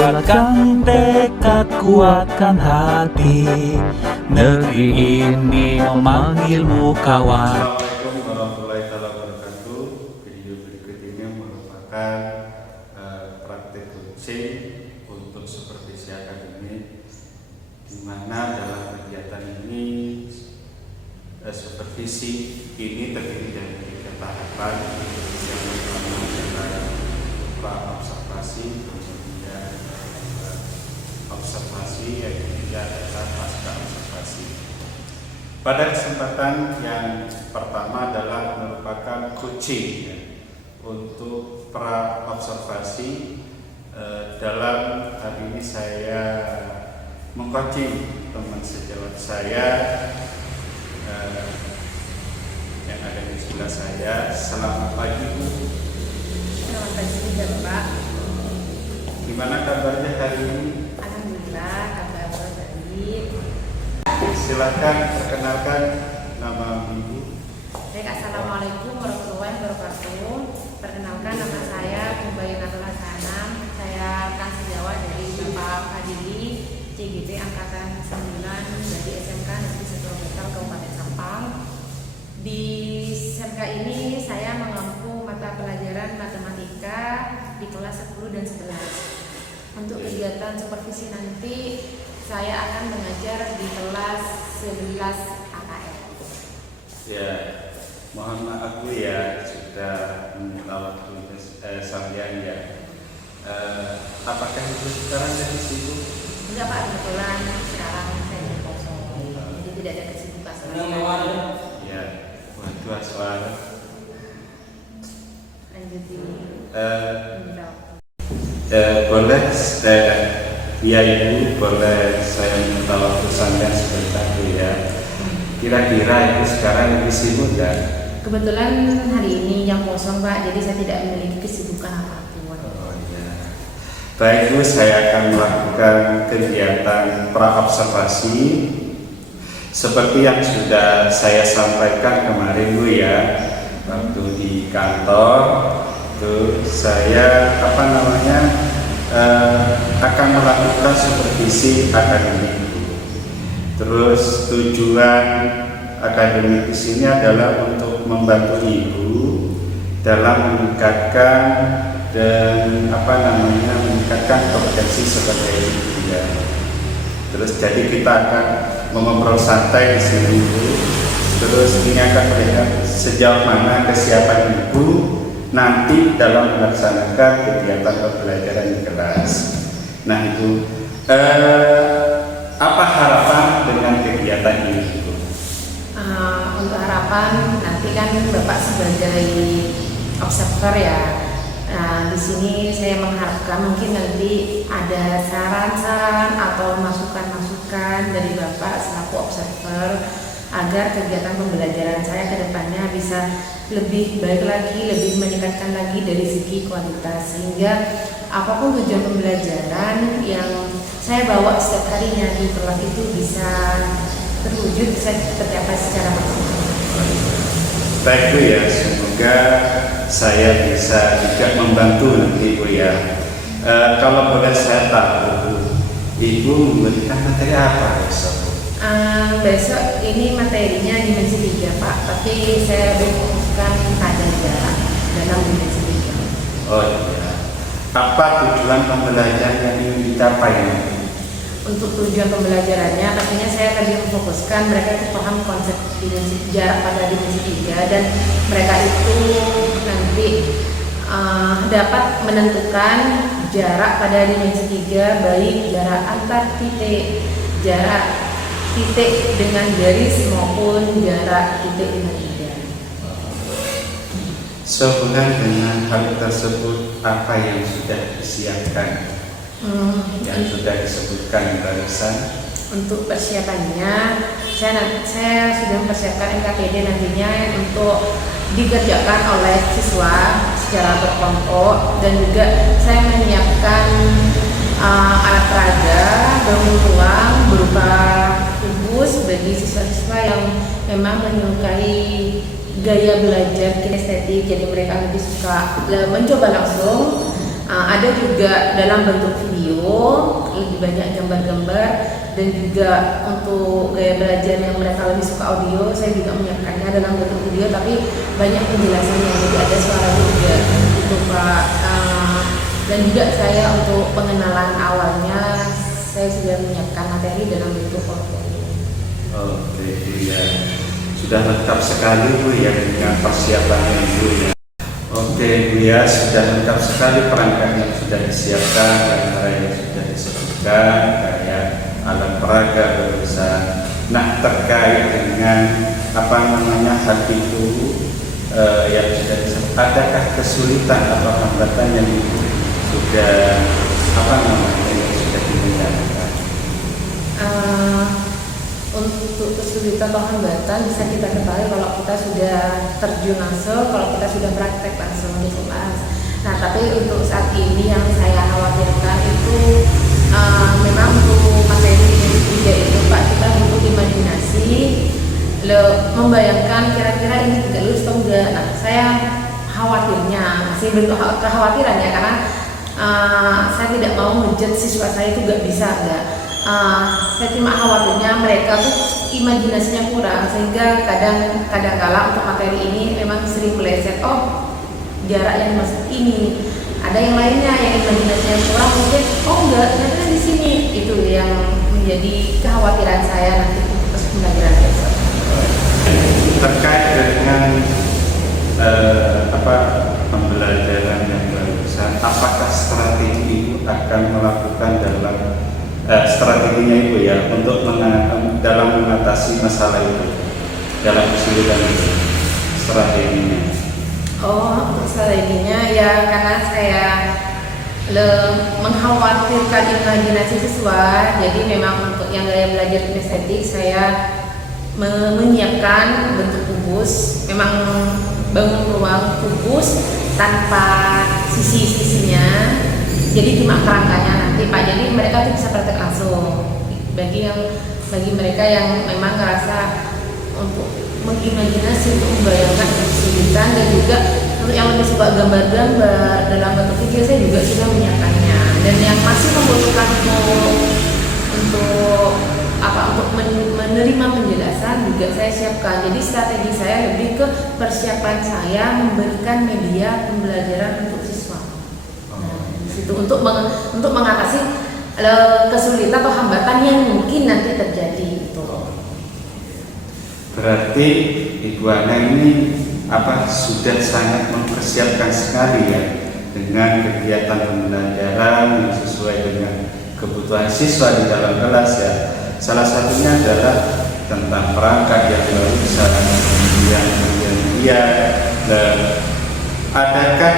Kuatkan tekad, kuatkan hati, negeri ini memanggilmu kawan. Assalamualaikum warahmatullahi wabarakatuh. Video berikut ini merupakan praktik coaching untuk supervisi akademik, di mana dalam kegiatan ini supervisi ini terdiri dari 3 tahapan. Yang pertama adalah pra-observasi, kemudian observasi, yang ketiga adalah pasca observasi. Pada kesempatan yang pertama adalah merupakan coaching ya, untuk pra-observasi. Dalam hari ini saya mengcoaching teman sejawat saya yang ada di sebelah saya. Selamat pagi Bu. Selamat pagi juga Pak. Gimana kabarnya hari ini? Alhamdulillah kabar baik. Silakan perkenalkan nama Ibu. Baik, assalamualaikum warahmatullahi wabarakatuh. Perkenalkan nama saya Mubayanatul Hasanam. Saya rekan sejawat dari Bapak Fadili CGP Angkatan 9 dari SMK Negeri 1 Betal Kabupaten Sampang. Di SMK ini saya mengampu mata pelajaran matematika di kelas 10 dan 11. Untuk kegiatan supervisi nanti saya akan mengajar di kelas 11 AKL. Ya, mohon maaf Bu ya, sudah meminta waktu sampean ya. Apakah Ibu sekarang dari situ? Enggak Pak, kebetulan sekarang saya di kosong, jadi tidak ada kesibukan Ya, waduh soal. lanjutin. Boleh ya Ibu, boleh saya minta waktu sampean sebentar Bu ya. Kira-kira Ibu sekarang lebih sibuk ya? Kebetulan hari ini yang kosong Pak, jadi saya tidak memiliki kesibukan apapun. Oh ya. Baik Bu, saya akan melakukan kegiatan pra-observasi seperti yang sudah saya sampaikan kemarin Bu ya, waktu di kantor. Tuh, saya akan melakukan supervisi akademik. Terus tujuan akademik di sini adalah untuk membantu Ibu dalam meningkatkan meningkatkan kompetensi sebagai ibu ya. Terus jadi kita akan mengobrol santai di sini Bu. Terus ini akan melihat sejauh mana kesiapan Ibu nanti dalam melaksanakan kegiatan pembelajaran di kelas. Nah Ibu, apa harapan dengan kegiatan ini Bu? Untuk harapan nanti kan Bapak sebagai observer ya. Nah, di sini saya mengharapkan mungkin nanti ada saran-saran atau masukan-masukan dari Bapak selaku observer agar kegiatan pembelajaran saya ke depannya bisa lebih baik lagi, lebih meningkatkan lagi dari segi kualitas, sehingga apapun tujuan pembelajaran yang saya bawa setiap harinya di kelas itu bisa terwujud, bisa tercapai secara maksimal. Baik Bu ya, semoga saya bisa juga membantu nanti Bu ya. Kalau boleh saya tahu, Ibu memberikan materi apa besok Bu? Besok ini materinya dimensi 3 Pak, tapi saya fokuskan pada jarak dalam dimensi 3. Oh iya. Apa tujuan pembelajaran yang ingin dicapai? Untuk tujuan pembelajarannya pastinya saya lebih memfokuskan mereka itu paham konsep dimensi jarak pada dimensi 3, dan mereka itu nanti dapat menentukan jarak pada dimensi 3, baik jarak antar titik, jarak titik dengan garis maupun jarak titik dengan tiga. Sehubungan dengan hal tersebut, apa yang sudah disiapkan? Yang sudah disebutkan barusan. Untuk persiapannya, saya sudah mempersiapkan NKPD nantinya untuk dikerjakan oleh siswa secara berkelompok, dan juga saya menyiapkan alat peraga bangun ruang berupa kubus bagi siswa-siswa yang memang menyukai gaya belajar kinestetik, jadi mereka lebih suka mencoba langsung Ada juga dalam bentuk video, lebih banyak gambar-gambar, dan juga untuk gaya belajar yang mereka lebih suka audio, saya juga menyiapkannya dalam bentuk video, tapi banyak penjelasannya, jadi ada suara juga gitu Pak. Dan juga saya untuk pengenalan awalnya, saya sudah menyiapkan materi dalam bentuk PowerPoint. Oke, ya. Sudah lengkap sekali Bu ya dengan persiapannya Bu ya. Oke Bu ya, sudah lengkap sekali perangkat yang sudah disiapkan, antara yang sudah disebutkan kayak alat peraga berurusan. Nah, terkait dengan hal itu yang sudah disebut, adakah kesulitan atau hambatan yang sudah yang sudah direncanakan? Untuk kesulitan atau hambatan bisa kita ketahui kalau kita sudah terjun langsung, kalau kita sudah praktek langsung di kelas. Nah, tapi untuk saat ini yang saya khawatirkan itu memang untuk materi ketiga itu Pak, kita butuh imajinasi, membayangkan kira-kira ini tidak lulus atau enggak. Nah, saya khawatirnya masih bentuk kekhawatiran ya, karena saya tidak mau menjudge siswa saya itu nggak bisa enggak. Saya cuma khawatirnya mereka tuh imajinasinya kurang, sehingga kadang-kala untuk materi ini memang sering meleset. Oh, jarak yang masuk ini, ada yang lainnya yang imajinasinya kurang, mungkin enggak, ternyata di sini. Itu yang menjadi kekhawatiran saya nanti untuk pembelajaran besok. Terkait dengan pembelajaran yang barusan, apakah strategi itu akan melakukan dalam strateginya itu ya untuk dalam mengatasi masalah itu, dalam kesulitan itu, strateginya? Untuk strateginya ya, karena saya mengkhawatirkan imajinasi siswa, jadi memang untuk yang gaya belajar kinestetik saya menyiapkan bentuk kubus, memang bangun ruang kubus tanpa sisi-sisinya, jadi cuma kerangkanya nanti Pak, jadi mereka tuh bisa praktek langsung. Bagi mereka yang memang ngerasa untuk mengimajinasi, untuk membayangkan kesulitan, dan juga untuk yang lebih suka gambar-gambar dalam bentuk video, saya juga sudah menyiapkannya. Dan yang masih membutuhkan untuk menerima penjelasan juga saya siapkan. Jadi strategi saya lebih ke persiapan saya memberikan media pembelajaran untuk siswa. Itu untuk mengatasi kesulitan atau hambatan yang mungkin nanti terjadi itu. Berarti Ibu Ana ini sudah sangat mempersiapkan sekali ya dengan kegiatan pembelajaran yang sesuai dengan kebutuhan siswa di dalam kelas ya. Salah satunya adalah tentang perangkat yang barusan, kemudian adakah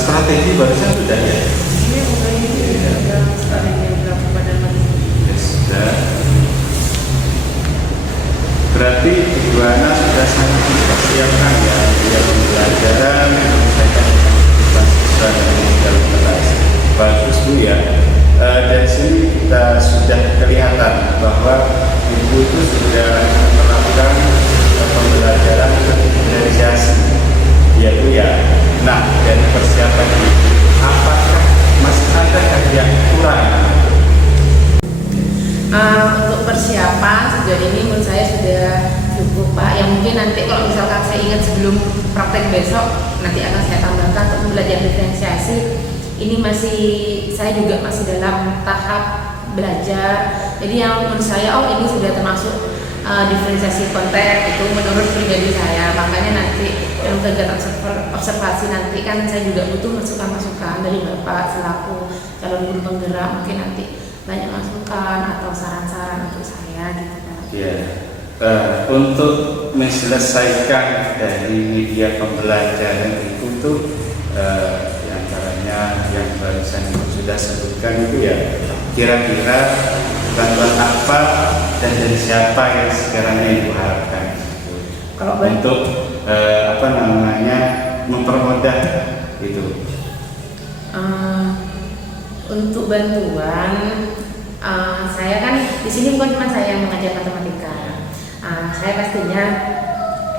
strategi barusan sudah ya? Ini sudah strategi yang dilakukan pada ya sudah. Berarti Ibu Ana sudah sangat mempersiapkan ya pembelajaran yang berkaitan dengan kehidupan siswa dan dalam kelas. Bagus Bu ya. Dari sini kita sudah kelihatan bahwa Ibu itu sudah melakukan pembelajaran diferensiasi ya Bu ya. Nah, dari persiapan ini, apakah masih ada yang kurang? Untuk persiapan sejauh ini menurut saya sudah cukup Pak. Yang mungkin nanti kalau misalkan saya ingat sebelum praktek besok, nanti akan saya tambahkan untuk belajar diferensiasi. Ini saya juga masih dalam tahap belajar. Jadi yang menurut saya, ini sudah termasuk diferensiasi konten itu menurut pribadi saya. Makanya nanti dalam kegiatan observasi nanti kan saya juga butuh masukan-masukan dari Bapak selaku calon guru penggerak, mungkin nanti banyak masukan atau saran-saran untuk saya gitu Pak. Ya, untuk menyelesaikan dari media pembelajaran itu tuh antaranya yang barusan sudah sebutkan itu ya, kira-kira bantuan apa dan dari siapa yang sekiranya Ibu harapkan Kalau untuk mempermudah itu. Untuk bantuan, saya kan di sini bukan cuma saya yang mengajar matematika. Saya pastinya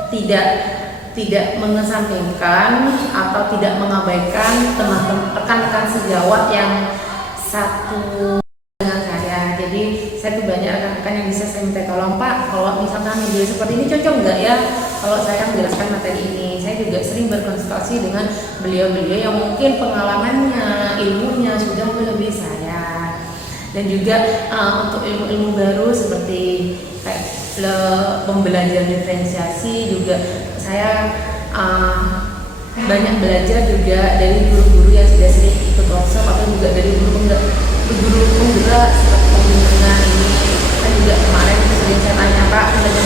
tidak mengesampingkan atau tidak mengabaikan teman-teman rekan-rekan sejawat yang satu dengan saya. Jadi saya tuh banyak rekan-rekan yang bisa saya minta tolong, Pak, kalau misalkan video seperti ini cocok nggak ya kalau saya menjelaskan materi ini. Saya juga sering berkonsultasi dengan beliau-beliau yang mungkin pengalamannya, ilmunya sudah melebihi saya. Dan juga untuk ilmu-ilmu baru seperti pembelajaran diferensiasi juga saya banyak belajar juga dari guru-guru yang sudah sering ikut workshop atau juga dari guru penggerak seperti pembinaan ini. Kan juga kemarin sering saya tanya, Pak, belajar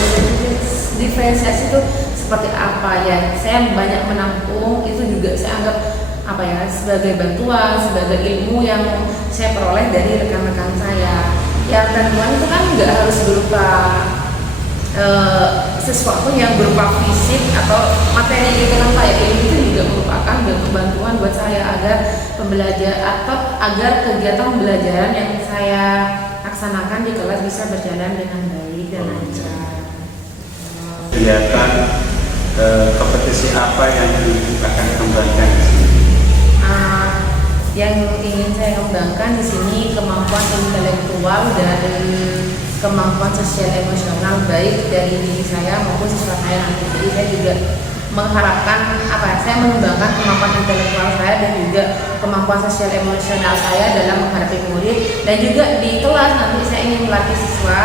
diferensiasi itu seperti apa ya? Saya banyak menampung itu juga saya anggap sebagai bantuan, sebagai ilmu yang saya peroleh dari rekan-rekan saya. Ya, bantuan itu kan nggak harus berupa sesuatu yang berupa fisik atau materi gitu kan Pak. Ini itu juga merupakan bantuan buat saya agar kegiatan pembelajaran yang saya laksanakan di kelas bisa berjalan dengan baik dan lancar. Kegiatan kompetisi apa yang akan kembangkan di sini? Yang ingin saya kembangkan di sini kemampuan intelektual dan kemampuan sosial emosional baik dari diri saya maupun siswa saya nanti. Jadi saya juga mengharapkan saya mengembangkan kemampuan intelektual saya dan juga kemampuan sosial emosional saya dalam menghadapi murid, dan juga di kelas nanti saya ingin melatih siswa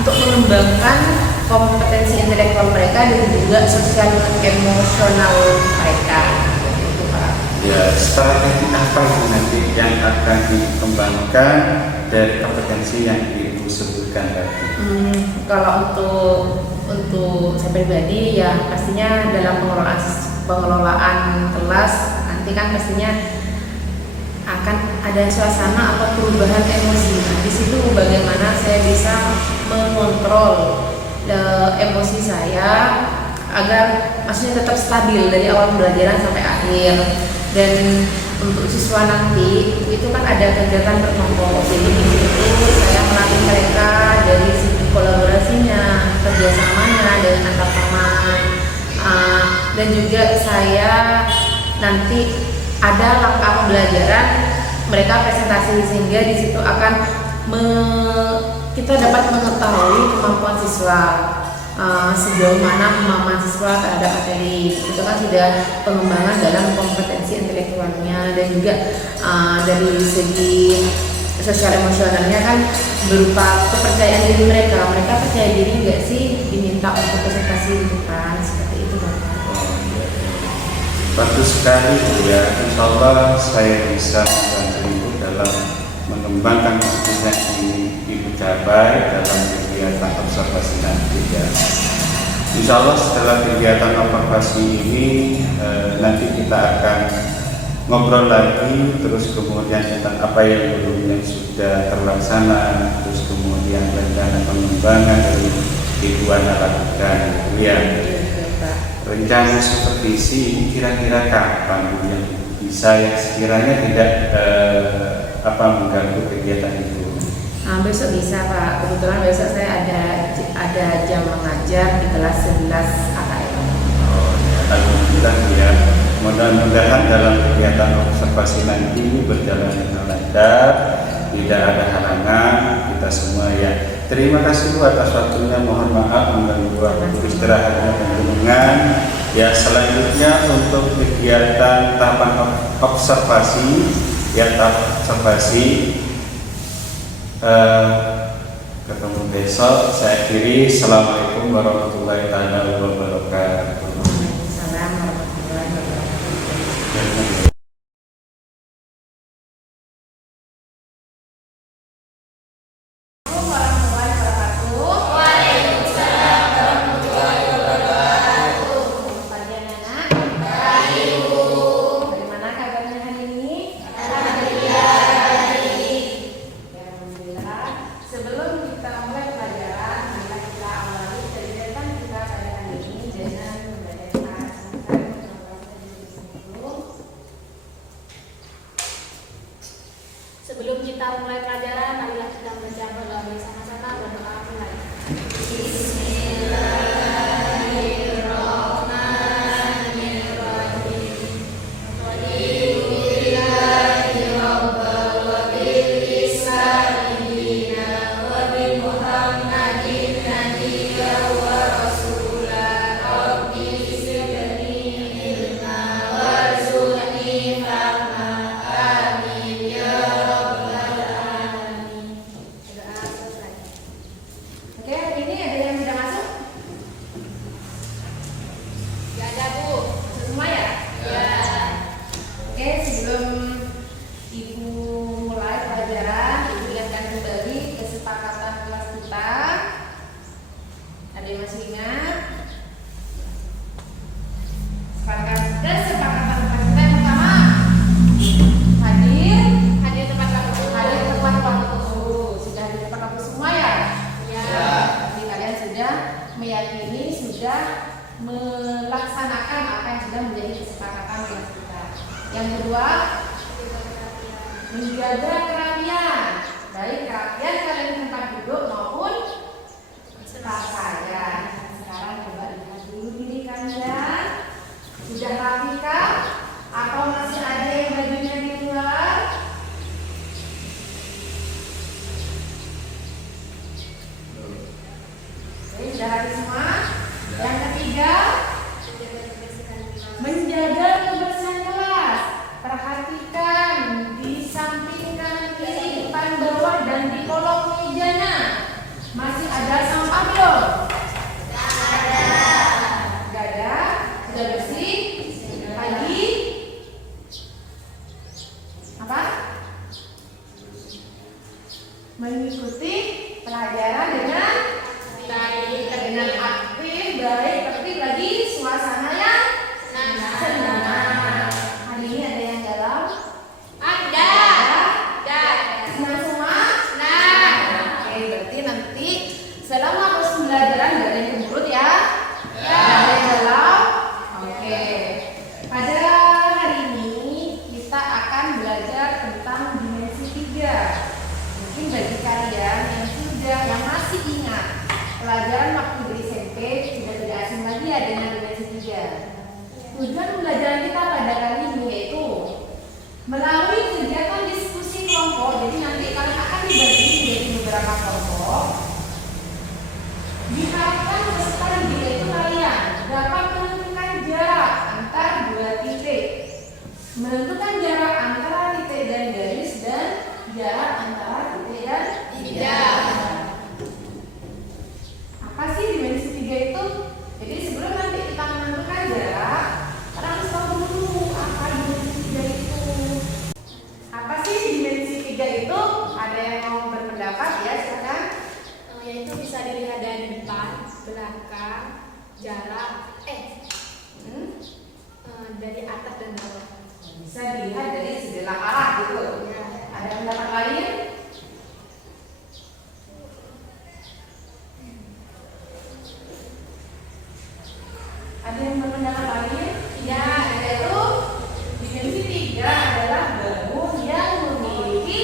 untuk mengembangkan kompetensi intelektual mereka dan juga sosial emosional mereka. Ya, strategi apa itu nanti yang akan dikembangkan dari kompetensi yang Ibu sebutkan tadi? Kalau untuk saya pribadi ya pastinya dalam pengelolaan kelas nanti kan pastinya akan ada suasana atau perubahan emosi. Nah, di situ bagaimana saya bisa mengontrol emosi saya agar maksudnya tetap stabil dari awal pembelajaran sampai akhir. Dan untuk siswa nanti itu kan ada kegiatan berkelompok, jadi di situ saya melatih mereka dari segi kolaborasinya, kerjasamanya dengan antar teman, dan juga saya nanti ada langkah pembelajaran mereka presentasi sehingga di situ akan kita dapat mengetahui kemampuan siswa. Sejauh mana kemampuan siswa terhadap materi itu kan sudah pengembangan dalam kompetensi intelektualnya, dan juga dari segi sosial emosionalnya kan berupa kepercayaan diri mereka percaya diri nggak sih diminta untuk presentasi di depan, seperti itu Bapak. Bagus sekali Bu ya, insya Allah saya bisa membantu Ibu dalam mengembangkan kompetensi ini Ibu capai dalam kegiatan observasi nanti ya. Insya Allah setelah kegiatan observasi ini nanti kita akan ngobrol lagi, terus kemudian tentang apa yang belum sudah terlaksana, terus kemudian rencana pengembangan dari Ibu lakukan ya. Rencana supervisi ini kira-kira kapan Bu yang bisa yang sekiranya tidak mengganggu kegiatan itu? Besok bisa Pak, kebetulan besok saya ada jam mengajar di kelas 11 AKM. Alhamdulillah ya, mudah-mudahan dalam kegiatan observasi nanti berjalan dengan lancar, tidak ada halangan, kita semua ya. Terima kasih Bu atas waktunya, mohon maaf mengganggu waktu istirahatnya panjenengan. Ya, selanjutnya untuk kegiatan tahapan observasi ketemu besok. Saya akhiri. Assalamualaikum warahmatullahi wabarakatuh. Waalaikumsalam warahmatullahi wabarakatuh. Oke, hari ini ada yang tidak masuk? Gak ada, Bu. Semua ya? Ya. Oke, sebelum Ibu mulai pelajaran, Ibu ingatkan kembali kesepakatan kelas kita. Ada yang masih ingat? Kesepakatan kelas kita yang pertama, hadir tepat waktu. Hadir tepat waktu. Sudah hadir tepat waktu semua ya? Jadi kalian sudah meyakini, sudah melaksanakan apa yang sudah menjadi kesepakatan kelas kita. Yang kedua, menjaga kerapian, baik kerapian kalian di tempat duduk maupun pakaian. Sekarang coba lihat dulu diri kalian, sudah rapikah? Atau masih ada yang bajunya di luar? Oke, sudah habis semua. Yang ketiga, menjaga kebersihan kelas. Perhatikan di samping kanan kiri, depan bawah dan di kolong mejanya. Masih ada sampah belum? Tidak ada. Sudah bersih? Lagi? Apa? Mengikuti pelajaran dengan aktif, baik, tertib lagi, suasana yang senang. Hari ini ada yang galau? Ada. Senang semua? Senang. Oke, berarti nanti selama proses pembelajaran gak ada yang cemberut ya? Ya. Gak ada yang galau? Oke. Pada hari ini kita akan belajar tentang dimensi 3. Mungkin bagi kalian yang masih ingat pelajaran waktu di SMP sudah tidak asing lagi ya dengan dimensi 3. Tujuan pembelajaran kita pada kali ini yaitu melalui kegiatan diskusi kelompok. Jadi nanti kalian akan dibagi menjadi beberapa kelompok. Diharapkan peserta didik itu kalian dapat menentukan jarak antar dua titik, menentukan jarak antara titik dan garis, dan jarak antara titik dan tidak. Apa sih dimensi 3 itu? Jadi sebelum nanti kita menentukan jarak, kita harus tahu dulu apa dimensi 3 itu. Apa sih dimensi 3 itu? Ada yang mau berpendapat ya, silakan. Yaitu bisa dilihat dari depan, belakang, jarak, dari atas dan bawah. Bisa dilihat dari segala arah gitu. Ya. Ada pendapat lain? Ada yang berpendapat lain? Ya, ada itu. Dimensi 3 adalah bangun yang memiliki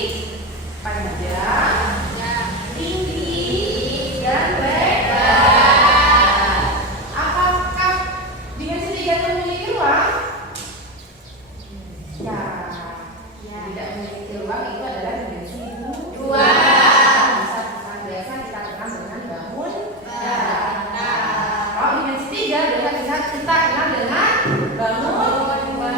panjang, tinggi, dan lebar. Apakah dimensi 3 memiliki ruang? Ya, tidak memiliki ruang, itu adalah dimensi 2. Bisa biasa kita kenal dengan bangun. Kalau dimensi 3 adalah bisa kita kenal dengan bangun rumah.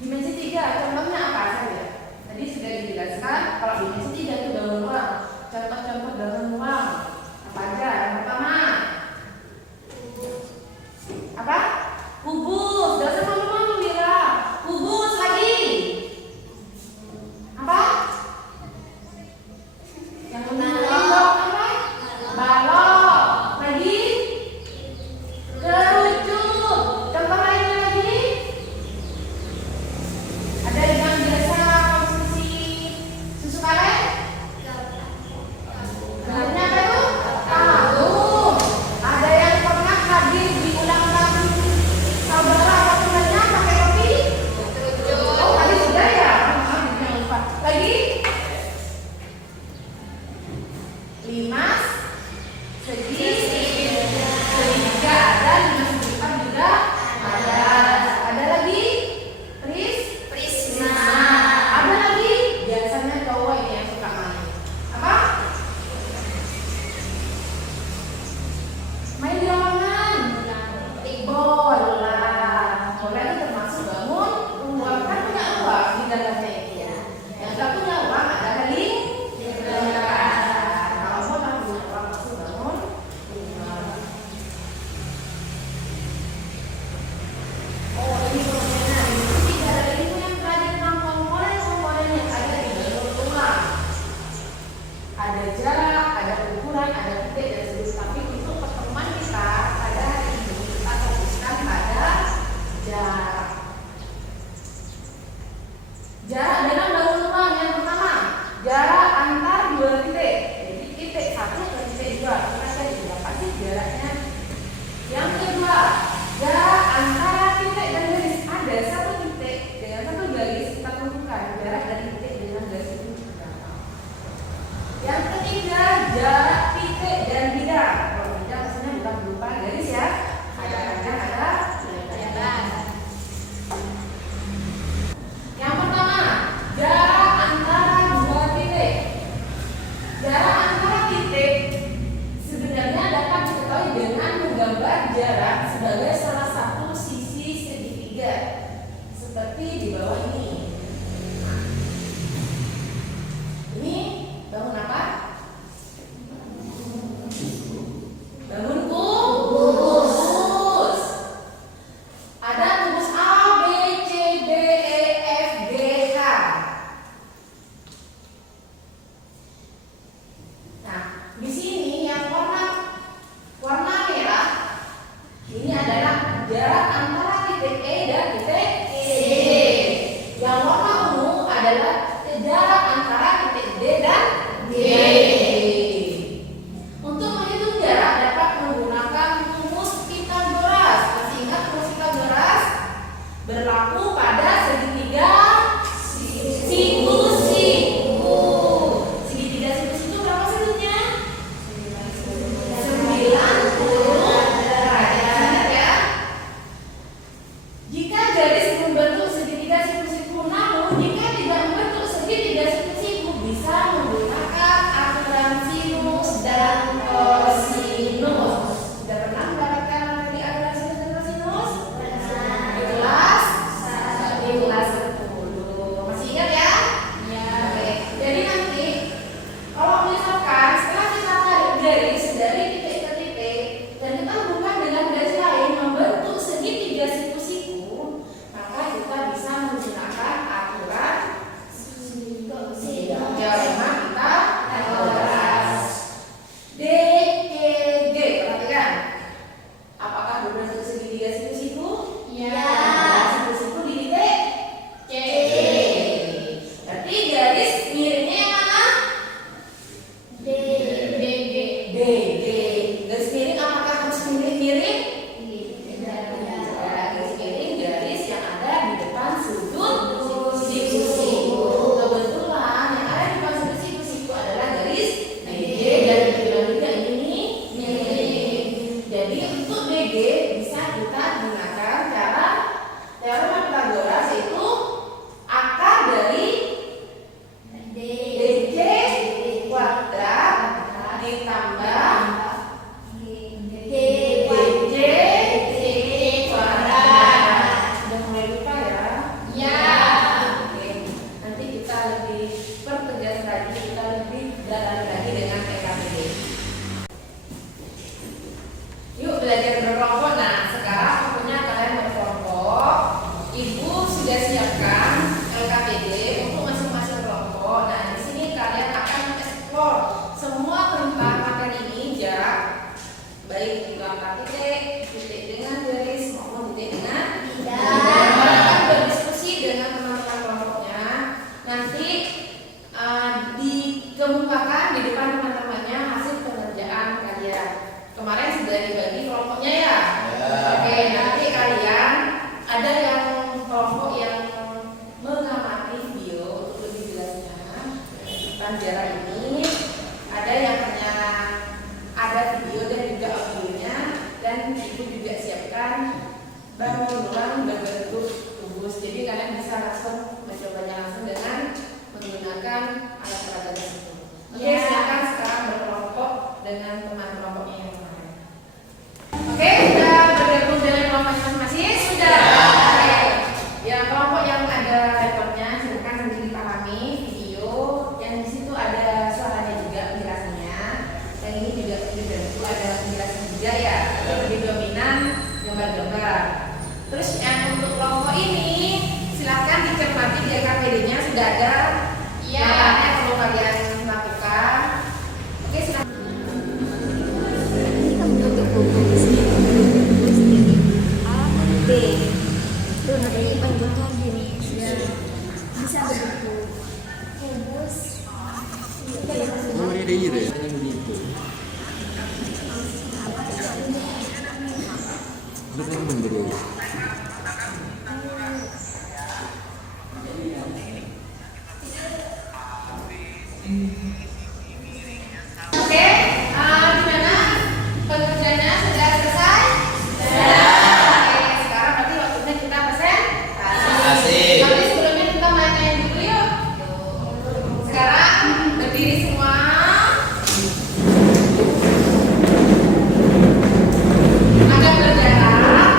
Dimensi 3 contohnya apa saja? Tadi sudah dijelaskan kalau dimensi 3 itu bangun rumah. Contoh-contoh bangun rumah apa aja? Yang pertama, apa? Kubus. Gak usah ngomong Mira. Kubus lagi. Apa? Yang balok apa? Balok. Lagi? Kerucut. Contoh lainnya lagi? Ada yang biasa konsumsi susu karet? seperti di bawah ini. Nah, ini bangun apa? Bangun kubus. Ada kubus A, B, C, D, E, F, G, H. Nah, di sini yang warna merah ini adalah jarak antara titik E dan titik C. Yang warna ungu adalah jarak antara titik D dan D. Untuk menghitung jarak dapat menggunakan rumus Pythagoras. Masih ingat rumus Pythagoras? Berlaku pada segitiga siku-siku. Segitiga siku-siku berapa sudutnya? 90 derajat ya. Jika garis membentuk segitiga siku-siku, namun jika tidak membentuk segitiga siku-siku, bisa menggunakan aturan sinus dan kosinus. Sudah pernah mendapatkan materi aturan sinus dan kosinus? Di kelas 10. Masih ingat ya? Iya. Oke. Jadi nanti kalau misalkan setelah kita tarik garis dari titik ke titik dan kita hubungkan dengan garis lain membentuk segitiga siku-siku, maka kita bisa menggunakan aturan teorema Pythagoras. D, E, G, perhatikan. Apakah berbentuk segitiga siku-siku? Iya. Siku-siku di titik C. Berarti garis miringnya yang mana? D, D, G. D, G. Garis miring apakah harus miring? Garis miring garis yang ada di depan sudut siku-siku. Kebetulan yang ada di depan sudut siku-siku adalah garis DG dan dibilang juga ini miring. Jadi untuk DG bisa kita gunakan cara teorema Pythagoras, yaitu akar dari DG kuadrat ditambah DG kuadrat. Sudah mulai lupa ya? Ya. Oke. Nanti kita lebih pertegas lagi, kita lebih dalam lagi dengan PKPD. Yuk belajar berkelompok. Nah, sekarang waktunya kalian berkelompok. Ibu sudah siapkan LKPD untuk masing-masing kelompok. Nah, di sini kalian akan eksplor semua tentang materi ini ya. Baik itu angka titik, titik dengan garis maupun titik dengan dan akan berdiskusi dengan teman-teman kelompoknya. Nanti dikemukakan di depan teman-temannya hasil pengerjaan kalian. Kemarin sudah dibagi kelompoknya ya. Oke, nanti kalian ada yang kelompok yang mengamati video untuk lebih jelasnya tentang jarak ini. Ada yang hanya ada video dan juga audionya, dan ibu juga siapkan bangunan berbentuk kubus. Jadi kalian bisa langsung mencobanya langsung dengan menggunakan alat peraga tersebut. Oke, silakan sekarang berkelompok dengan teman kelompoknya yang kemarin. Oke, sudah bergabung dengan kelompoknya masing-masing? Sudah. Oke. Ya, kelompok yang ada rekornya silakan nanti dipahami video. Yang di situ ada suaranya juga penjelasannya. Yang ini juga dibantu ada penjelasan juga ya. Lebih dominan gambar-gambar. Terus yang untuk kelompok ini silakan dicermati di LKPD-nya sudah ada. Iya. Makanya perlu kalian lakukan. Oke, silakan. Untuk kubus A, B itu nanti bentuknya gini bisa bentuk kubus Oke, gimana? Pengerjaannya sudah selesai? Sudah. Oke, sekarang berarti waktunya kita presentasi. Tapi sebelumnya kita main-main dulu yuk. Sekarang berdiri semua. Agak berjarak.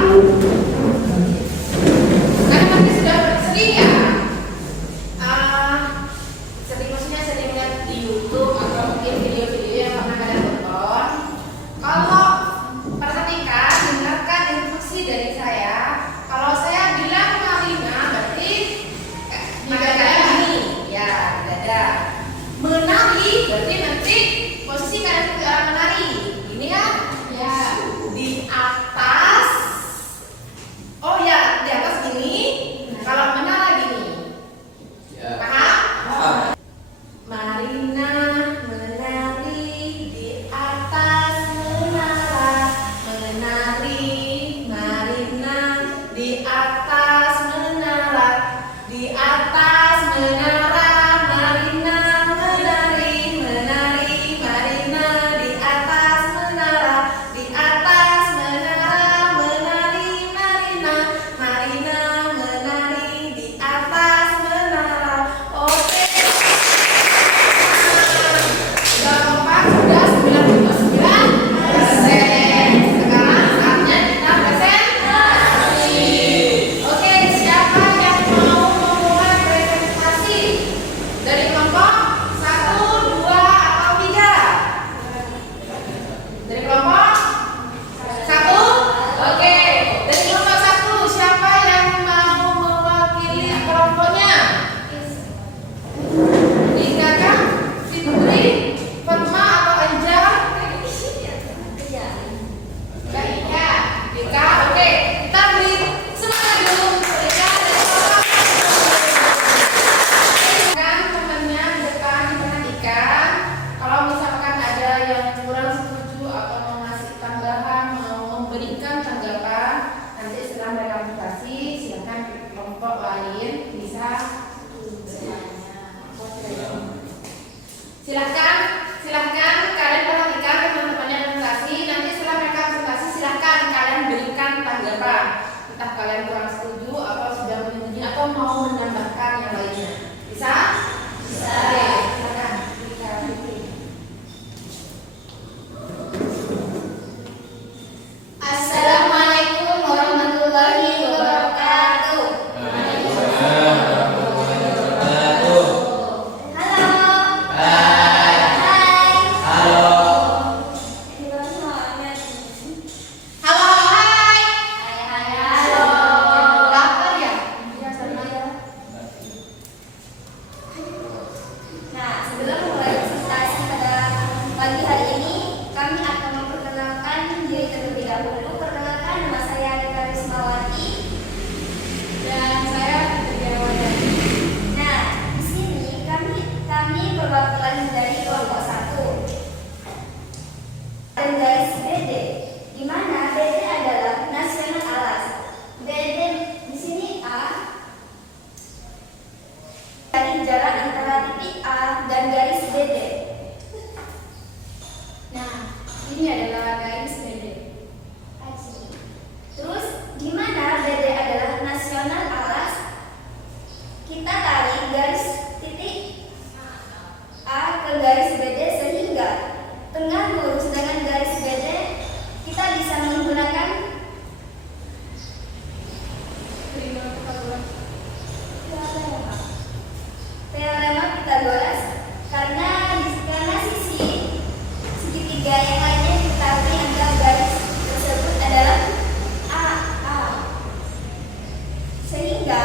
kelompok lain bisa silahkan kalian perhatikan teman-teman yang presentasi. Nanti setelah mereka presentasi silahkan kalian berikan tanggapan, entah kalian kurang setuju atau sudah menyetujui atau mau menambahkan yang lainnya. Bisa? Bisa. Oke, silakan. Assalamualaikum warahmatullahi wabarakatuh. Halo, hai. Halo. Lapar ya? Iya, sama ya. Nah, sebelum mulai presentasi pada pagi hari ini, kami akan memperkenalkan diri terlebih dahulu. Perkenalkan, nama saya Anita Rismawati. Dan saya Fitri Wardani. Nah, di sini kami perwakilan dari kelompok 1 dan garis BD, di mana BD adalah nasional alas. BD di sini A dari jarak antara titik A dan garis BD. Nah, ini adalah garis BD. Terus di mana BD adalah nasional alas, kita tarik garis titik A ke garis BD sehingga tengah lurus dengan garis BD. Kita bisa menggunakan teorema Pythagoras karena sisi segitiga yang lainnya diketahui antar garis tersebut adalah AA, sehingga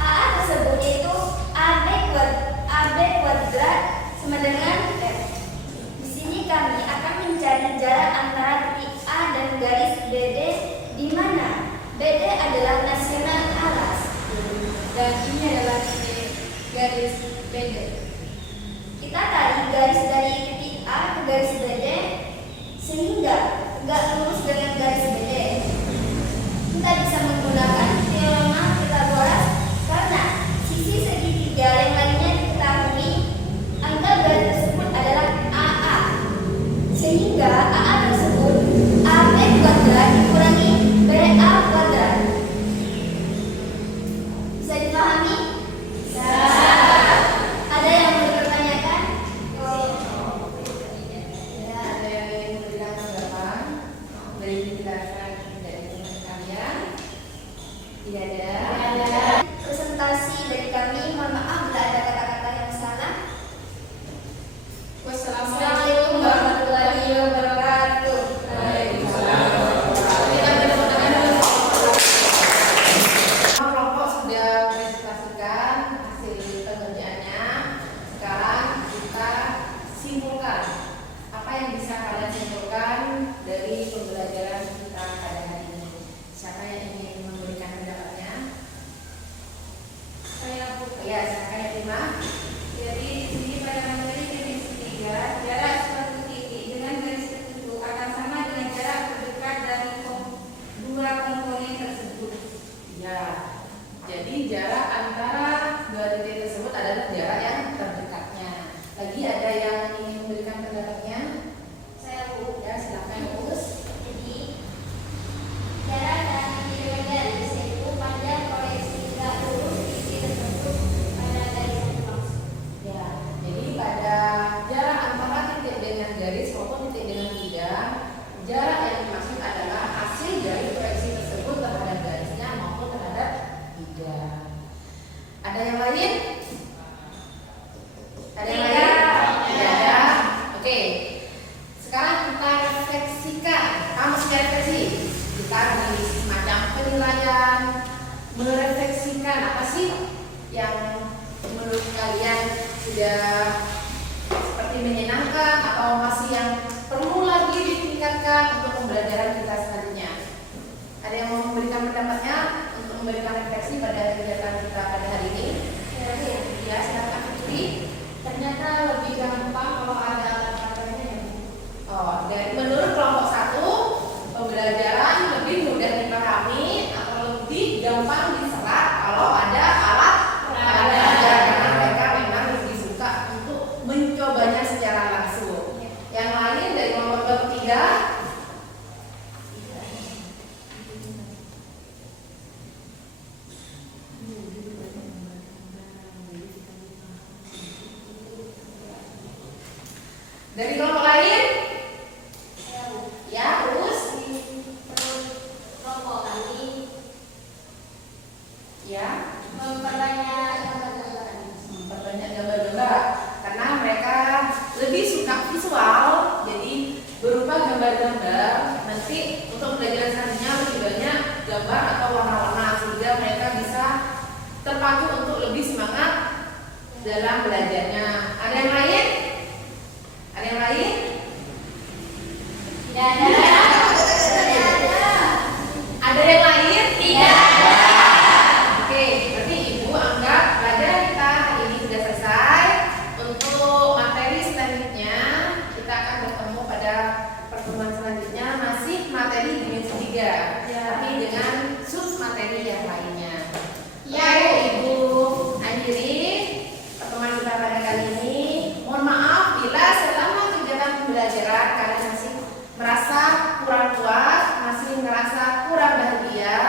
AA tersebut yaitu AB kuadrat sama dengan F. Di sini kami akan mencari jarak antara titik A dan garis BD, di mana BD adalah nasional alas. Dan ini adalah titik garis BD. Kita tarik garis dari titik A ke garis BD sehingga tegak lurus dengan garis BD. Kita bisa menggunakan teorema Pythagoras karena sisi segitiga yang lainnya diketahui, angka garis tersebut adalah AA, sehingga AA tersebut AB kuadrat dikurangi BA kuadrat. Bisa dipahami? Ada yang mau dipertanyakan? Ya, ada yang ingin memberikan tanggapan, boleh dijelaskan dari teman kalian? Tidak ada. Presentasi dari kami, mohon maaf bila ada kata-kata yang salah. Wassalamualaikum warahmatullahi wabarakatuh. Kelompok sudah presentasikan hasil pengerjaannya. Sekarang kita simpulkan. Apa yang bisa kalian simpulkan dari pembelajaran kita pada hari ini? Siapa yang ingin memberikan pendapatnya? Ya, silakan ya, Rima. Jadi di sini pada materi titik 3, jarak suatu titik dengan garis tertentu akan sama dengan jarak terdekat dari dua komponen tersebut. Ya, jadi jarak antara dua titik tersebut adalah jarak yang terdekatnya. Lagi ada yang ingin memberikan pendapatnya? Saya Bu. Ya, silakan Uus. Jadi jarak dan titik garis yaitu pada proyeksi tegak lurus titik tersebut pada garis yang dimaksud. Ya, jadi pada jarak antara titik dengan garis maupun titik dengan bidang, jarak yang dimaksud adalah hasil dari proyeksi tersebut terhadap garisnya maupun terhadap bidang. Ada yang lain? Ada yang lain? Tidak ada. Oke. Sekarang kita refleksikan. Kamu refleksi. Kita beri semacam penilaian, merefleksikan apa sih yang menurut kalian sudah seperti menyenangkan atau masih yang perlu lagi ditingkatkan untuk pembelajaran kita selanjutnya. Ada yang mau memberikan pendapatnya untuk memberikan refleksi pada kegiatan kita pada hari ini? Ya, silakan Putri. Ternyata lebih gampang kalau ada alat-alatnya. Oh, dan menurut kelompok 1, pembelajaran lebih mudah dipahami atau lebih gampang diserap kalau ada Dari kelompok lain? Ya, terus? Kelompok kami Ya, memperbanyak gambar-gambaran. memperbanyak gambar-gambar karena mereka lebih suka visual, jadi berupa gambar-gambar. Nanti untuk pembelajaran selanjutnya lebih banyak gambar atau warna-warna sehingga mereka bisa terpacu untuk lebih semangat dalam belajarnya. Ada yang lain? Ada yang lain? Tidak ada. Ada yang lain? Tidak. Oke, berarti Ibu anggap pelajaran kita hari ini sudah selesai. Untuk materi selanjutnya kita akan bertemu pada pertemuan selanjutnya masih materi dimensi 3, tapi dengan sub materi yang lainnya. Ya. Oke, Ibu akhiri pertemuan kita pada kali ini. Mohon maaf bila selama kegiatan pembelajaran kalian masih merasa kurang puas, masih merasa kurang bahagia,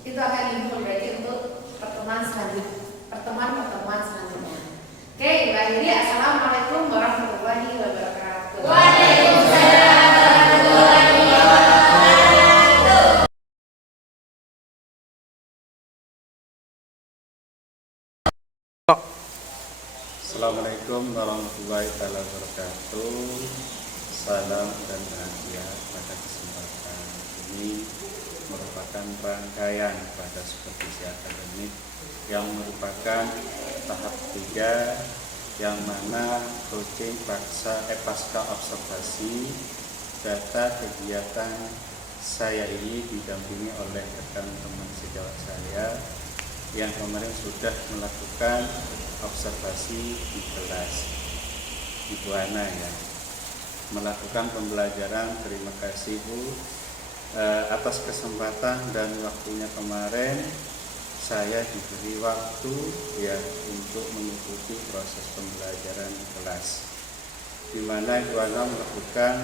itu akan diperbaiki untuk pertemuan selanjutnya. Oke, Ibu akhiri. Assalamualaikum warahmatullahi wabarakatuh. Waalaikumsalam warahmatullahi wabarakatuh. Assalamualaikum warahmatullahi wabarakatuh. Salam dan bahagia pada kesempatan ini merupakan rangkaian pada supervisi akademik yang merupakan tahap 3 yang mana coaching pasca observasi data kegiatan saya ini didampingi oleh rekan teman sejawat saya yang kemarin sudah melakukan observasi di kelas Ibu Ana ya, melakukan pembelajaran. Terima kasih Bu atas kesempatan dan waktunya kemarin. Saya diberi waktu ya untuk mengikuti proses pembelajaran di kelas, di mana Ibu Ana melakukan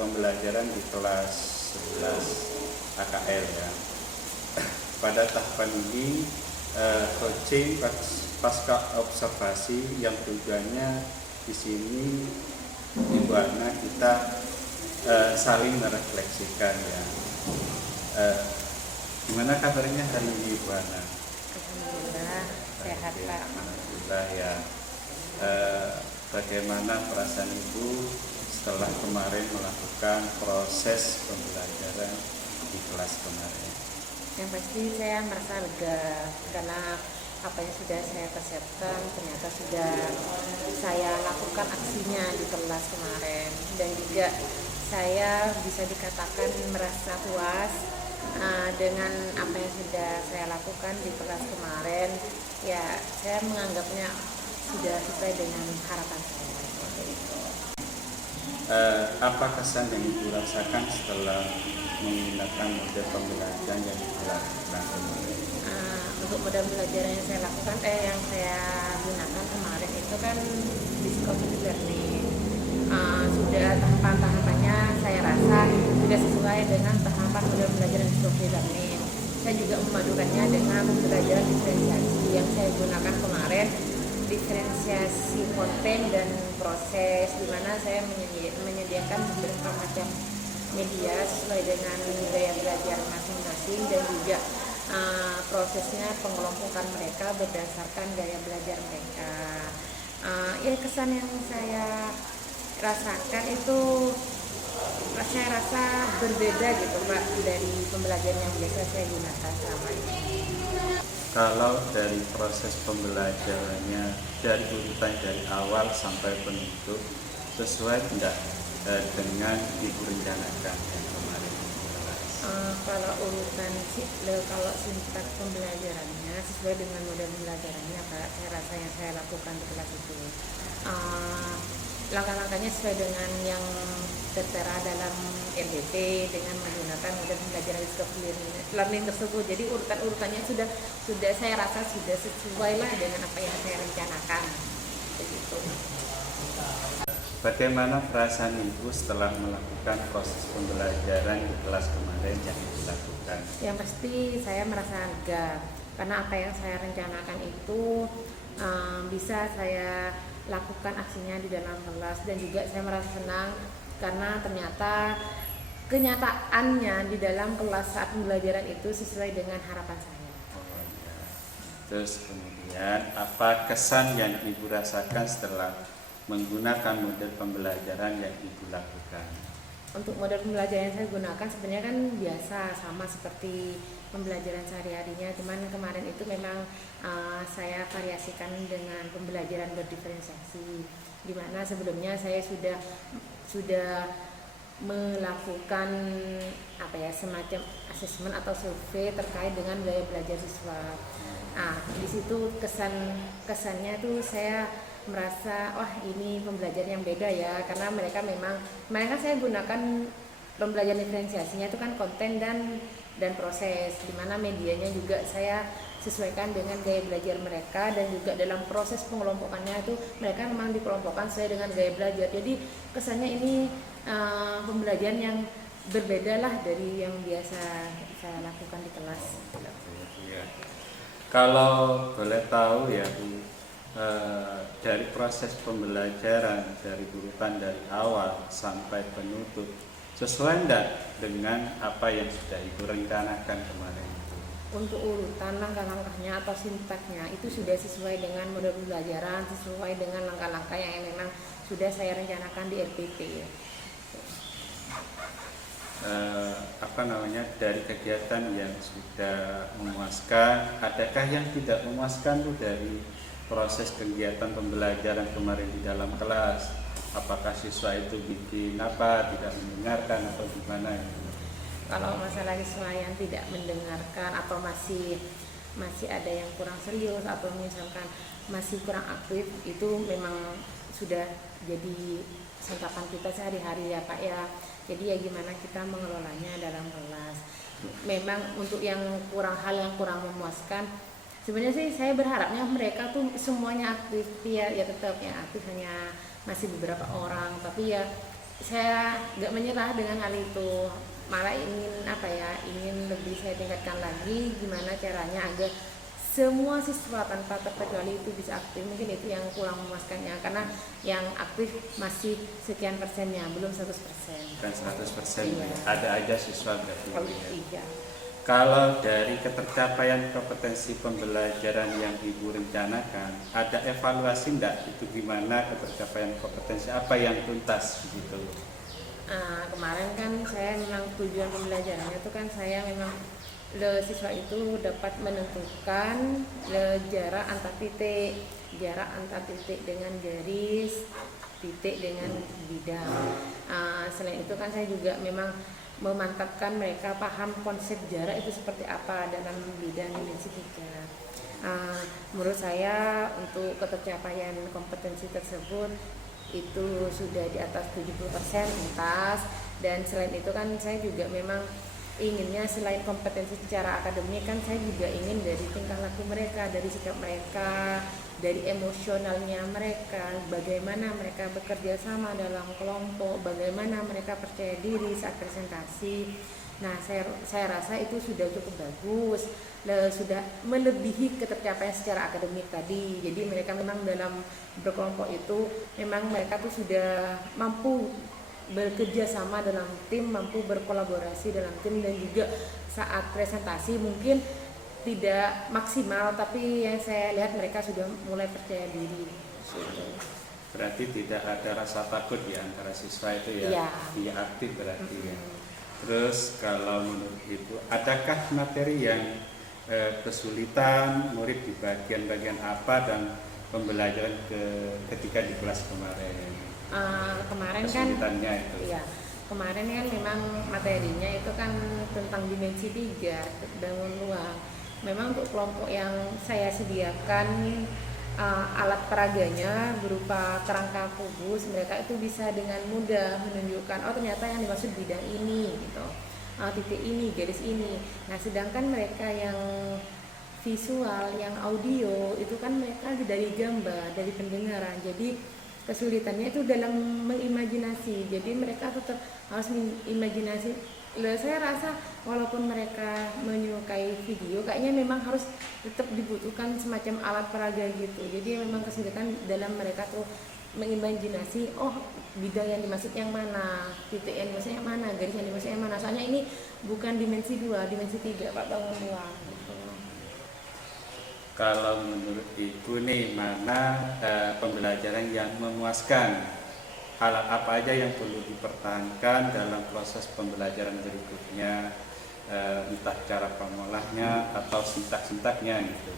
pembelajaran di kelas 11 AKL ya. Pada tahapan ini coaching pasca observasi yang tujuannya di sini Ibu Ana kita saling merefleksikan ya. Gimana kabarnya hari ini Ibu Ana? Alhamdulillah sehat Pak. Alhamdulillah ya. Bagaimana perasaan Ibu setelah kemarin melakukan proses pembelajaran di kelas kemarin? Yang pasti saya merasa lega karena apa yang sudah saya persiapkan ternyata sudah saya lakukan aksinya di kelas kemarin, dan juga saya bisa dikatakan merasa puas dengan apa yang sudah saya lakukan di kelas kemarin. Ya, saya menganggapnya sudah sesuai dengan harapan saya. Seperti itu. Apa kesan yang Ibu rasakan setelah menggunakan model pembelajaran yang dilakukan kemarin? Untuk model pembelajaran yang saya lakukan, yang saya gunakan kemarin itu kan discovery learning. Sudah tahapan-tahapannya saya rasa sudah sesuai dengan tahapan model pembelajaran discovery learning. Saya juga memadukannya dengan pembelajaran diferensiasi yang saya gunakan kemarin, diferensiasi konten dan proses, di mana saya menyediakan beberapa macam media sesuai dengan gaya belajar masing-masing, dan juga prosesnya pengelompokan mereka berdasarkan gaya belajar mereka. Ya, kesan yang saya rasakan itu saya rasa berbeda gitu Pak dari pembelajaran yang biasa saya gunakan selama ini. Kalau dari proses pembelajarannya dari urutan dari awal sampai penutup sesuai tidak dengan Ibu rencanakan yang kemarin? Kalau urutan kalau singkat pembelajarannya sesuai dengan model pembelajarannya Pak, saya rasa yang saya lakukan di kelas itu langkah-langkahnya sesuai dengan yang tertera dalam RDP dengan menggunakan model pembelajaran discovery learning tersebut. Jadi urutan-urutannya sudah saya rasa sudah sesuai lah dengan apa yang saya rencanakan. Begitu. Bagaimana perasaan Ibu setelah melakukan proses pembelajaran di kelas kemarin yang dilakukan? Yang pasti saya merasa lega karena apa yang saya rencanakan itu bisa saya lakukan aksinya di dalam kelas, dan juga saya merasa senang karena ternyata kenyataannya di dalam kelas saat pembelajaran itu sesuai dengan harapan saya. Terus kemudian apa kesan yang Ibu rasakan setelah menggunakan model pembelajaran yang Ibu lakukan? Untuk model pembelajaran yang saya gunakan sebenarnya kan biasa, sama seperti pembelajaran sehari-harinya, cuman kemarin itu memang saya variasikan dengan pembelajaran berdiferensiasi, di mana sebelumnya saya sudah melakukan semacam asesmen atau survei terkait dengan gaya belajar siswa. Di situ kesannya tuh saya merasa wah ini pembelajaran yang beda ya, karena mereka saya gunakan pembelajaran diferensiasinya itu kan konten dan proses, di mana medianya juga saya sesuaikan dengan gaya belajar mereka, dan juga dalam proses pengelompokannya itu mereka memang dikelompokkan sesuai dengan gaya belajar. Jadi kesannya ini pembelajaran yang berbeda lah dari yang biasa saya lakukan di kelas. Ya. Kalau boleh tahu ya Bu, dari proses pembelajaran dari urutan dari awal sampai penutup sesuai enggak dengan apa yang sudah Ibu rencanakan kemarin itu? Untuk urutan langkah-langkahnya atau sintaksnya itu sudah sesuai dengan model pembelajaran, sesuai dengan langkah-langkah yang memang sudah saya rencanakan di RPP ya. Dari kegiatan yang sudah memuaskan, adakah yang tidak memuaskan tuh dari proses kegiatan pembelajaran kemarin di dalam kelas? Apakah siswa itu tidak mendengarkan atau gimana ya? Kalau masalah siswa yang tidak mendengarkan atau masih ada yang kurang serius atau misalkan masih kurang aktif, itu memang sudah jadi santapan kita sehari-hari ya Pak ya. Jadi ya gimana kita mengelolanya dalam kelas. Memang untuk hal yang kurang memuaskan, sebenarnya sih saya berharapnya mereka tuh semuanya aktif, ya tetap yang aktif hanya masih beberapa orang, tapi ya saya nggak menyerah dengan hal itu, malah ingin lebih saya tingkatkan lagi gimana caranya agar semua siswa tanpa terkecuali itu bisa aktif. Mungkin itu yang kurang memuaskannya, karena yang aktif masih sekian persennya, belum 100%. Bukan 100%, iya. Ada aja siswa berarti. Iya. Kalau dari ketercapaian kompetensi pembelajaran yang Ibu rencanakan, ada evaluasi enggak? Itu gimana ketercapaian kompetensi, apa yang tuntas gitu? Kemarin kan saya memang tujuan pembelajarannya itu kan saya memang siswa itu dapat menentukan jarak antar titik dengan garis, titik dengan bidang. Selain itu kan saya juga memang memantapkan mereka paham konsep jarak itu seperti apa dalam bidang dimensi 3. Menurut saya untuk ketercapaian kompetensi tersebut itu sudah di atas 70% tuntas, dan selain itu kan saya juga memang inginnya selain kompetensi secara akademik kan saya juga ingin dari tingkah laku mereka, dari sikap mereka, dari emosionalnya mereka, bagaimana mereka bekerja sama dalam kelompok, bagaimana mereka percaya diri saat presentasi. Nah, saya rasa itu sudah cukup bagus, sudah melebihi ketercapaian secara akademik tadi. Jadi mereka memang dalam berkelompok itu memang mereka tuh sudah mampu bekerja sama dalam tim, mampu berkolaborasi dalam tim, dan juga saat presentasi mungkin tidak maksimal, tapi yang saya lihat mereka sudah mulai percaya diri. Berarti tidak ada rasa takut di antara siswa itu ya, dia aktif berarti ya. Terus kalau menurut Ibu, adakah materi yang kesulitan murid di bagian-bagian apa dan pembelajaran ketika di kelas kemarin? Kemarin kesulitannya kan itu. Iya, kemarin kan memang materinya itu kan tentang dimensi 3 bangun ruang. Memang untuk kelompok yang saya sediakan alat peraganya berupa kerangka kubus, mereka itu bisa dengan mudah menunjukkan ternyata yang dimaksud bidang ini gitu, titik ini, garis ini. Nah, sedangkan mereka yang visual, yang audio itu kan mereka dari gambar, dari pendengaran. Jadi kesulitannya itu dalam mengimajinasi. Jadi mereka tetap harus mengimajinasi Saya rasa walaupun mereka menyukai video, kayaknya memang harus tetap dibutuhkan semacam alat peraga gitu. Jadi memang kesulitan dalam mereka tuh mengimajinasi, oh bidang yang dimaksud yang mana, titik yang dimaksud yang mana, garis yang dimaksud yang mana. Soalnya ini bukan dimensi 2, dimensi 3 Pak Bangun Ruang gitu. Kalau menurut Ibu nih, mana pembelajaran yang memuaskan? Hal apa aja yang perlu dipertahankan dalam proses pembelajaran berikutnya, entah cara pengolahnya atau sintak-sintaknya gitu.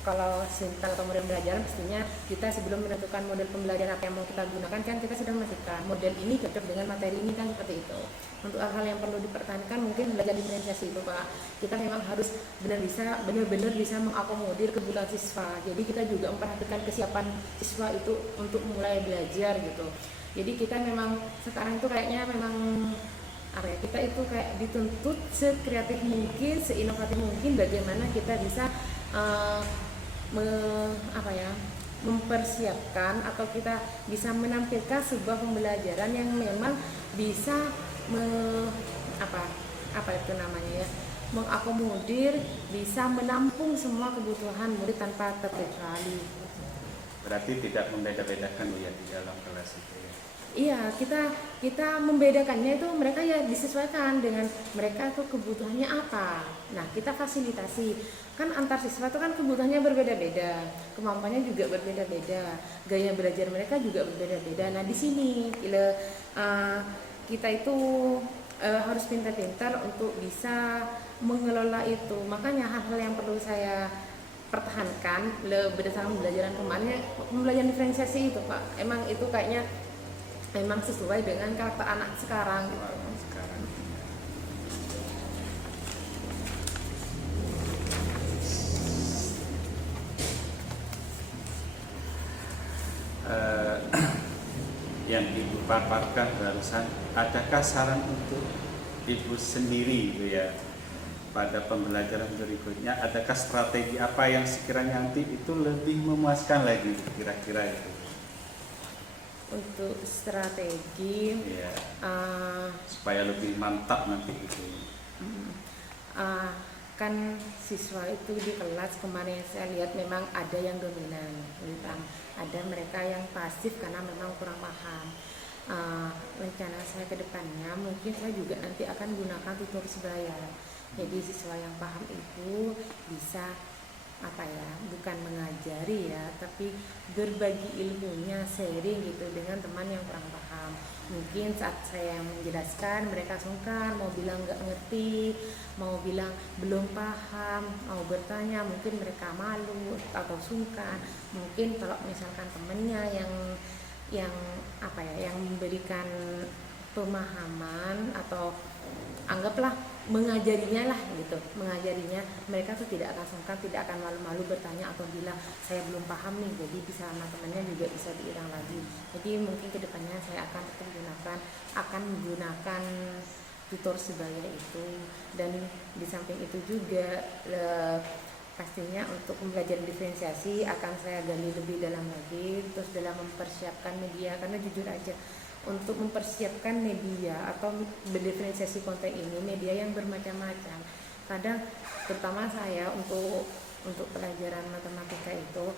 Kalau tentang model pembelajaran, pastinya kita sebelum menentukan model pembelajaran apa yang mau kita gunakan kan kita sudah memastikan model ini cocok dengan materi ini kan, seperti itu. Untuk hal-hal yang perlu dipertahankan mungkin belajar diferensiasi itu Pak. Kita memang harus benar-benar bisa mengakomodir kebutuhan siswa. Jadi kita juga memperhatikan kesiapan siswa itu untuk mulai belajar gitu. Jadi kita memang sekarang itu kayaknya memang kita itu kayak dituntut sekreatif mungkin, seinovatif mungkin bagaimana kita bisa mempersiapkan atau kita bisa menampilkan sebuah pembelajaran yang memang bisa mengakomodir, bisa menampung semua kebutuhan murid tanpa terkecuali. Berarti tidak membeda-bedakan ya di dalam kelas itu ya. Iya, kita membedakannya itu mereka ya disesuaikan dengan mereka tuh kebutuhannya apa. Nah, kita fasilitasi. Kan antar siswa itu kan kebutuhannya berbeda-beda, kemampuannya juga berbeda-beda, gaya belajar mereka juga berbeda-beda. Nah, di sini kita itu harus pintar-pintar untuk bisa mengelola itu. Makanya hal-hal yang perlu saya pertahankan berdasarkan pembelajaran kemarin, pembelajaran diferensiasi itu Pak. Emang itu kayaknya memang sesuai dengan karakter anak sekarang gitu. Sekarang. Yang Ibu paparkan barusan, adakah saran untuk Ibu sendiri gitu ya pada pembelajaran berikutnya? Adakah strategi apa yang sekiranya nanti itu lebih memuaskan lagi kira-kira itu? Untuk strategi Ya, supaya lebih mantap nanti itu. Kan siswa itu di kelas kemarin saya lihat memang ada yang dominan, ada mereka yang pasif karena memang kurang paham. Rencana saya ke depannya mungkin saya juga nanti akan gunakan tutor sebaya. Jadi siswa yang paham itu bisa bukan mengajari ya, tapi berbagi ilmunya, sharing gitu dengan teman yang kurang paham. Mungkin saat saya menjelaskan mereka sungkan, mau bilang nggak ngerti, mau bilang belum paham, mau bertanya mungkin mereka malu atau sungkan. Mungkin kalau misalkan temennya yang memberikan pemahaman atau anggaplah mengajarinya mereka tuh tidak akan sungkan, tidak akan malu-malu bertanya atau bilang saya belum paham nih, jadi bisa sama temannya juga bisa diulang lagi. Jadi mungkin kedepannya saya akan tetap menggunakan tutor sebaya itu, dan di samping itu juga pastinya untuk pembelajaran diferensiasi akan saya gali lebih dalam lagi, terus dalam mempersiapkan media, karena jujur aja untuk mempersiapkan media atau berdiferensiasi konten ini, media yang bermacam-macam. Kadang terutama saya untuk pelajaran matematika itu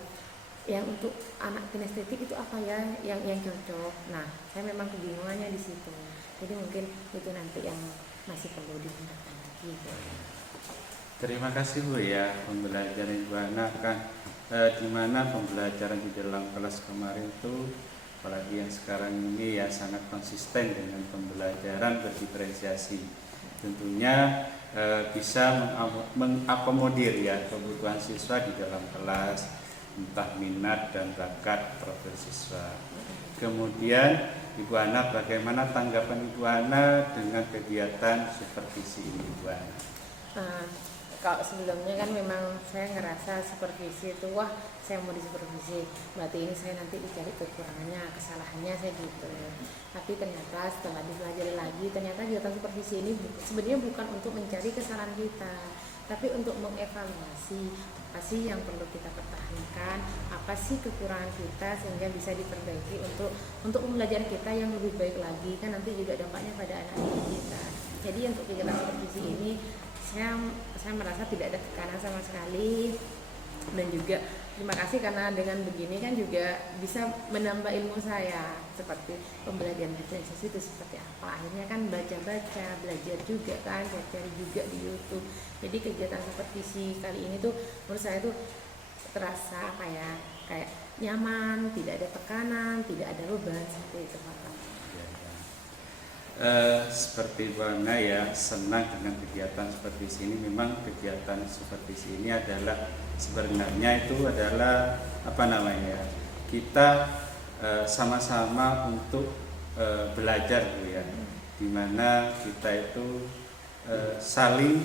yang untuk anak kinestetik itu apa ya yang cocok. Nah, saya memang kebingungannya di situ. Jadi mungkin itu nanti yang masih perlu ditindaklanjuti gitu. Terima kasih Bu ya, pembelajaran Ibu Ana kan di mana pembelajaran di dalam kelas kemarin itu, apalagi yang sekarang ini ya sangat konsisten dengan pembelajaran berdiferensiasi. Tentunya bisa mengakomodir ya kebutuhan siswa di dalam kelas, entah minat dan bakat profil siswa. Kemudian Ibu Ana, bagaimana tanggapan Ibu Ana dengan kegiatan supervisi ini Ibu Ana? Kalau sebelumnya kan memang saya ngerasa supervisi itu, wah saya mau disupervisi, berarti ini saya nanti dicari kekurangannya, kesalahannya saya gitu. Tapi ternyata setelah dipelajari lagi, ternyata kegiatan supervisi ini sebenarnya bukan untuk mencari kesalahan kita, tapi untuk mengevaluasi apa sih yang perlu kita pertahankan, apa sih kekurangan kita sehingga bisa diperbaiki untuk pembelajaran kita yang lebih baik lagi, kan nanti juga dampaknya pada anak-anak kita. Jadi untuk kegiatan supervisi ini saya merasa tidak ada tekanan sama sekali, dan juga terima kasih karena dengan begini kan juga bisa menambah ilmu saya, seperti pembelajaran diferensiasi itu seperti apa. Akhirnya kan baca-baca, belajar juga kan, cari juga di YouTube. Jadi kegiatan supervisi kali ini tuh menurut saya tuh terasa kayak nyaman, tidak ada tekanan, tidak ada beban seperti itu Pak. Seperti Buana ya, senang dengan kegiatan seperti ini. Memang kegiatan seperti ini adalah sebenarnya itu adalah kita sama-sama untuk belajar Bu ya, dimana kita itu saling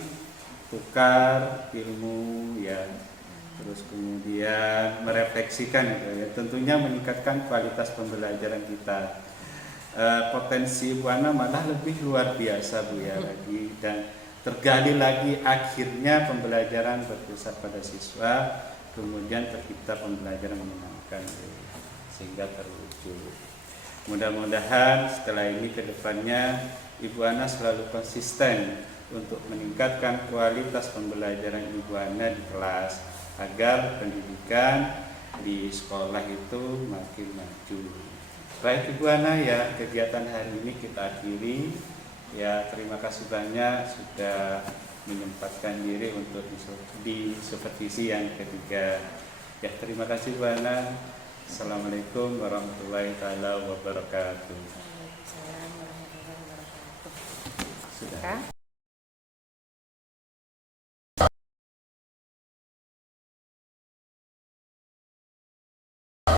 tukar ilmu ya, terus kemudian merefleksikan gitu ya, tentunya meningkatkan kualitas pembelajaran kita. Potensi Buana malah lebih luar biasa Bu ya lagi, dan tergali lagi akhirnya pembelajaran berpusat pada siswa, kemudian tercipta pembelajaran menyenangkan sehingga terwujud. Mudah-mudahan setelah ini ke depannya Ibu Ana selalu konsisten untuk meningkatkan kualitas pembelajaran Ibu Ana di kelas agar pendidikan di sekolah itu makin maju. Baik Ibu Ana ya, kegiatan hari ini kita akhiri ya. Terima kasih banyak sudah menyempatkan diri untuk di supervisi yang ketiga ya. Terima kasih Bu Ana. Assalamualaikum warahmatullahi wabarakatuh. Waalaikumsalam warahmatullahi wabarakatuh. Sudah.